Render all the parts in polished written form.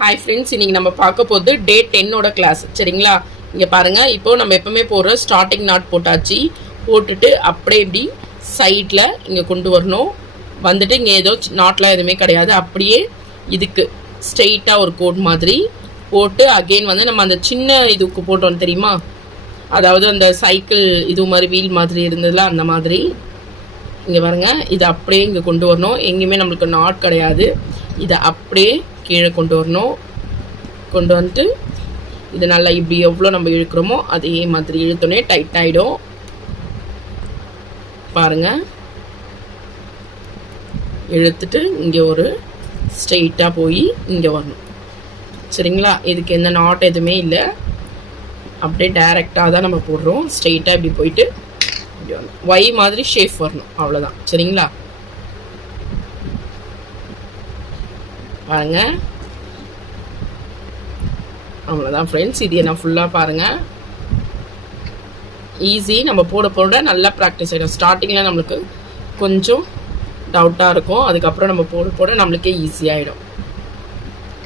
Hi friends, இன்றைக்கி நம்ம பார்க்க போகிறது டே 10ஓட கிளாஸ். சரிங்களா? இங்கே பாருங்கள், இப்போது நம்ம எப்போவுமே போடுற ஸ்டார்டிங் நாட் போட்டாச்சு. போட்டுட்டு அப்படியே இப்படி சைடில் இங்கே கொண்டு வரணும். வந்துட்டு இங்கே ஏதோ நாட்லாம் எதுவுமே கிடையாது. அப்படியே இதுக்கு ஸ்ட்ரெயிட்டாக ஒரு கோட் மாதிரி போட்டு அகெயின் வந்து நம்ம அந்த சின்ன இதுக்கு போட்டோம் தெரியுமா, அதாவது அந்த சைக்கிள் இது மாதிரி வீல் மாதிரி இருந்ததுல அந்த மாதிரி. இங்கே பாருங்கள், இதை அப்படியே இங்கே கொண்டு வரணும். எங்கேயுமே நம்மளுக்கு நாட் கிடையாது. இதை அப்படியே கீழே கொண்டு வரணும். கொண்டு வந்துட்டு இது நல்லா இப்படி எவ்வளோ நம்ம இழுக்கிறோமோ அதே மாதிரி இழுத்தோன்னே டைட் ஆகிடும். பாருங்கள், இழுத்துட்டு இங்கே ஒரு ஸ்ட்ரெயிட்டாக போய் இங்கே வரணும். சரிங்களா? இதுக்கு எந்த நாட் எதுவுமே இல்லை, அப்படியே டைரெக்டாக தான் நம்ம போடுறோம். ஸ்ட்ரெயிட்டாக இப்படி போயிட்டு இப்படி வரணும். ஒய் மாதிரி ஷேப் வரணும், அவ்வளோதான். சரிங்களா? பாருங்க, அவ்வளோதான் ஃப்ரெண்ட்ஸ். இது நான் ஃபுல்லாக பாருங்கள், ஈஸி. நம்ம போட போட நல்லா ப்ராக்டிஸ் ஆகிடும். ஸ்டார்டிங்கில் நம்மளுக்கு கொஞ்சம் டவுட்டாக இருக்கும், அதுக்கப்புறம் நம்ம போட போட நம்மளுக்கே ஈஸியாகிடும்.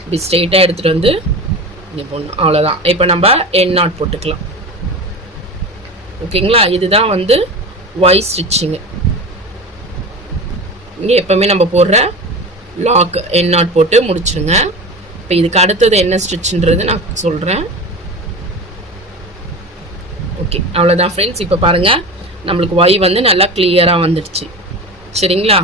இப்படி ஸ்ட்ரெயிட்டாக எடுத்துகிட்டு வந்து இங்கே போடணும், அவ்வளோதான். இப்போ நம்ம என் நாட் போட்டுக்கலாம். ஓகேங்களா? இதுதான் வந்து ஒய் ஸ்டிச்சிங்கு. இங்கே எப்போவுமே நம்ம போடுற லாக் என் நாட் போட்டு முடிச்சுருங்க. இப்போ இதுக்கு அடுத்தது என்ன ஸ்டிச்சுன்றது நான் சொல்கிறேன். ஓகே, அவ்வளோதான் ஃப்ரெண்ட்ஸ். இப்போ பாருங்கள், நம்மளுக்கு ஒய் வந்து நல்லா கிளியராக வந்துடுச்சு. சரிங்களா?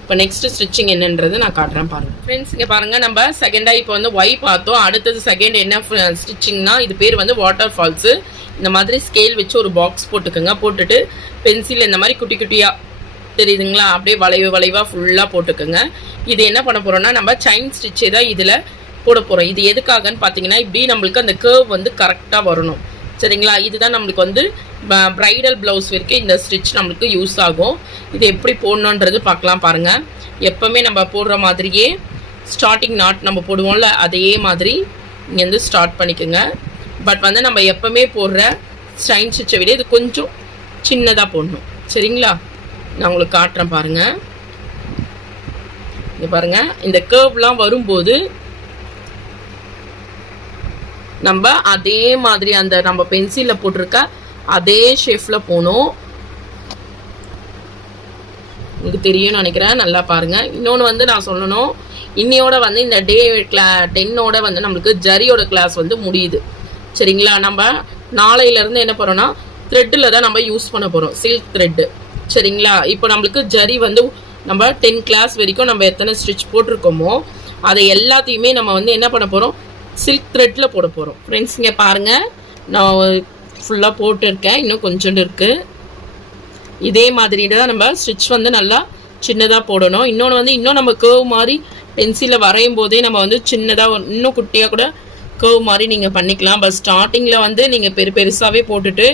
இப்போ நெக்ஸ்ட்டு ஸ்டிச்சிங் என்னன்றது நான் காட்டுறேன் பாருங்கள் ஃப்ரெண்ட்ஸ். இங்கே பாருங்கள், நம்ம செகண்டாக இப்போ வந்து ஒய் பார்த்தோம். அடுத்தது செகண்ட் என்ன ஸ்டிச்சிங்னா, இது பேர் வந்து வாட்டர் ஃபால்ஸு. இந்த மாதிரி ஸ்கேல் வச்சு ஒரு பாக்ஸ் போட்டுக்கோங்க. போட்டுட்டு பென்சில் இந்த மாதிரி குட்டி குட்டியாக தெரியுதுங்களா, அப்படியே வளைவாக ஃபுல்லாக போட்டுக்கோங்க. இது என்ன பண்ண போகிறோம்னா, நம்ம செயின் ஸ்டிச்சே தான் இதில் போட போகிறோம். இது எதுக்காகன்னு பார்த்தீங்கன்னா, இப்படி நம்மளுக்கு அந்த கர்வ் வந்து கரெக்டாக வரணும். சரிங்களா? இதுதான் நம்மளுக்கு வந்து ப்ரைடல் ப்ளவுஸ் வரைக்கும் இந்த ஸ்டிச் நம்மளுக்கு யூஸ் ஆகும். இது எப்படி போடணுன்றது பார்க்கலாம் பாருங்கள். எப்போவுமே நம்ம போடுற மாதிரியே ஸ்டார்டிங் நாட் நம்ம போடுவோம்ல, அதே மாதிரி இங்கேருந்து ஸ்டார்ட் பண்ணிக்கோங்க. பட் வந்து நம்ம எப்போவுமே போடுற செயின் ஸ்டிச்சை விட இது கொஞ்சம் சின்னதாக போடணும். சரிங்களா? நான் உங்களுக்கு காட்டுறேன் பாருங்கள். இங்கே பாருங்கள், இந்த கர்வ்லாம் வரும்போது நம்ம அதே மாதிரி அந்த நம்ம பென்சிலில் போட்டிருக்க அதே ஷேப்பில் போகணும். உங்களுக்கு தெரியும்னு நினைக்கிறேன். நல்லா பாருங்கள். இன்னொன்று வந்து நான் சொல்லணும், இன்னையோட வந்து இந்த டே 10ஓட வந்து நம்மளுக்கு ஜரியோட கிளாஸ் வந்து முடியுது. சரிங்களா? நம்ம நாளையிலேருந்து என்ன பண்ணுறோன்னா, த்ரெட்டில் தான் நம்ம யூஸ் பண்ண போகிறோம், சில்க் த்ரெட்டு. சரிங்களா? இப்போ நம்மளுக்கு ஜரி வந்து நம்ம 10 கிளாஸ் வரைக்கும் நம்ம எத்தனை ஸ்டிச் போட்டிருக்கோமோ அதை எல்லாத்தையுமே நம்ம வந்து என்ன பண்ண போகிறோம், சில்க் த்ரெட்டில் போட போகிறோம். ஃப்ரெண்ட்ஸ், இங்கே பாருங்கள், நான் ஃபுல்லாக போட்டிருக்கேன், இன்னும் கொஞ்சோண்டு இருக்குது. இதே மாதிரி தான் நம்ம ஸ்டிச் வந்து நல்லா சின்னதாக போடணும். இன்னொன்று வந்து இன்னும் நம்ம கர்வ் மாதிரி பென்சிலில் வரையும் போதே நம்ம வந்து சின்னதாக இன்னும் குட்டியாக கூட கர்வ் மாதிரி நீங்கள் பண்ணிக்கலாம். பட் ஸ்டார்டிங்கில் வந்து நீங்கள் பெருசாகவே போட்டுட்டு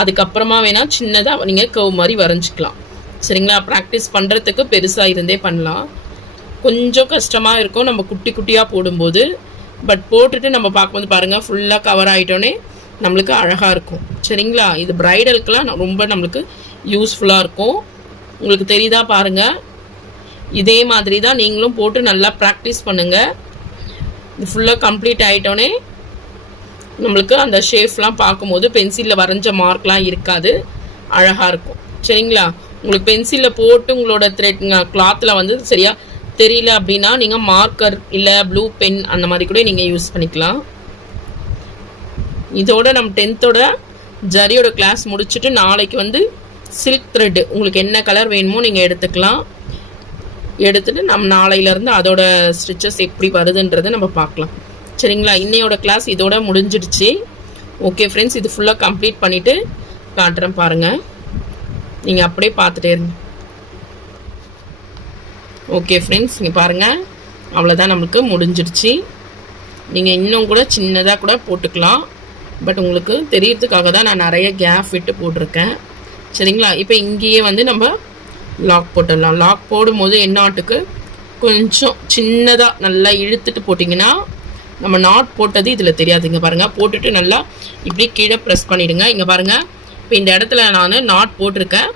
அதுக்கப்புறமா வேணால் சின்னதாக நீங்கள் கர்வ் மாதிரி வரைஞ்சிக்கலாம். சரிங்களா? ப்ராக்டிஸ் பண்ணுறதுக்கு பெருசாக இருந்தே பண்ணலாம். கொஞ்சம் கஷ்டமாக இருக்கும் நம்ம குட்டி குட்டியாக போடும்போது. பட் போட்டுட்டு நம்ம பார்க்கும்போது பாருங்கள், ஃபுல்லாக கவர் ஆகிட்டோன்னே நம்மளுக்கு அழகாக இருக்கும். சரிங்களா? இது ப்ரைடலுக்கெலாம் ரொம்ப நம்மளுக்கு யூஸ்ஃபுல்லாக இருக்கும். உங்களுக்கு தெரியுதா பாருங்கள். இதே மாதிரி தான் நீங்களும் போட்டு நல்லா ப்ராக்டிஸ் பண்ணுங்கள். இது ஃபுல்லாக கம்ப்ளீட் ஆகிட்டோன்னே நம்மளுக்கு அந்த ஷேப்லாம் பார்க்கும்போது பென்சிலில் வரைஞ்ச மார்க்லாம் இருக்காது, அழகாக இருக்கும். சரிங்களா? உங்களுக்கு பென்சிலில் போட்டு உங்களோட த்ரெட் கிளாத்தில் வந்து சரியாக தெரியல அப்படின்னா நீங்கள் மார்க்கர் இல்லை ப்ளூ பென் அந்த மாதிரி கூட நீங்கள் யூஸ் பண்ணிக்கலாம். இதோட நம்ம 10th ஜரியோட கிளாஸ் முடிச்சுட்டு நாளைக்கு வந்து சில்க் த்ரெட்டு உங்களுக்கு என்ன கலர் வேணுமோ நீங்கள் எடுத்துக்கலாம். எடுத்துகிட்டு நம்ம நாளையிலேருந்து அதோட ஸ்டிச்சஸ் எப்படி வருதுன்றதை நம்ம பார்க்கலாம். சரிங்களா? இன்னையோட கிளாஸ் இதோட முடிஞ்சிடுச்சு. ஓகே ஃப்ரெண்ட்ஸ், இது ஃபுல்லாக கம்ப்ளீட் பண்ணிவிட்டு காட்டுறேன் பாருங்கள். நீங்கள் அப்படியே பார்த்துட்டே இருங்க. ஓகே ஃப்ரெண்ட்ஸ், இங்கே பாருங்கள், அவ்வளோதான் நம்மளுக்கு முடிஞ்சிடுச்சு. நீங்கள் இன்னும் கூட சின்னதாக கூட போட்டுக்கலாம். பட் உங்களுக்கு தெரியறதுக்காக தான் நான் நிறைய கேப் விட்டு போட்டிருக்கேன். சரிங்களா? இப்போ இங்கேயே வந்து நம்ம லாக் போட்டுடலாம். லாக் போடும்போது என்னாட்டுக்கு கொஞ்சம் சின்னதாக நல்லா இழுத்துட்டு போட்டிங்கன்னா நம்ம நாட் போட்டது இதில் தெரியாது. இங்கே பாருங்கள், போட்டுட்டு நல்லா இப்படி கீழே ப்ரெஸ் பண்ணிவிடுங்க. இங்கே பாருங்கள், இப்போ இந்த இடத்துல நான் நாட் போட்டிருக்கேன்,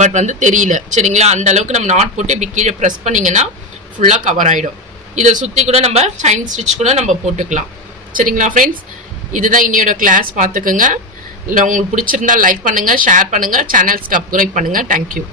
பட் வந்து தெரியல. சரிங்களா? அந்த அளவுக்கு நம்ம நாட் போட்டு இப்படி கீழே ப்ரெஸ் பண்ணிங்கன்னா ஃபுல்லாக கவர் ஆகிடும். இதை சுற்றி கூட நம்ம செயின் ஸ்டிச் கூட நம்ம போட்டுக்கலாம். சரிங்களா ஃப்ரெண்ட்ஸ், இதுதான் இன்னையோட கிளாஸ். பார்த்துக்குங்க. இல்லை உங்களுக்கு பிடிச்சிருந்தா லைக் பண்ணுங்கள், ஷேர் பண்ணுங்கள், சேனல்ஸ்க்கு அப்கிரேட் பண்ணுங்கள். தேங்க்யூ.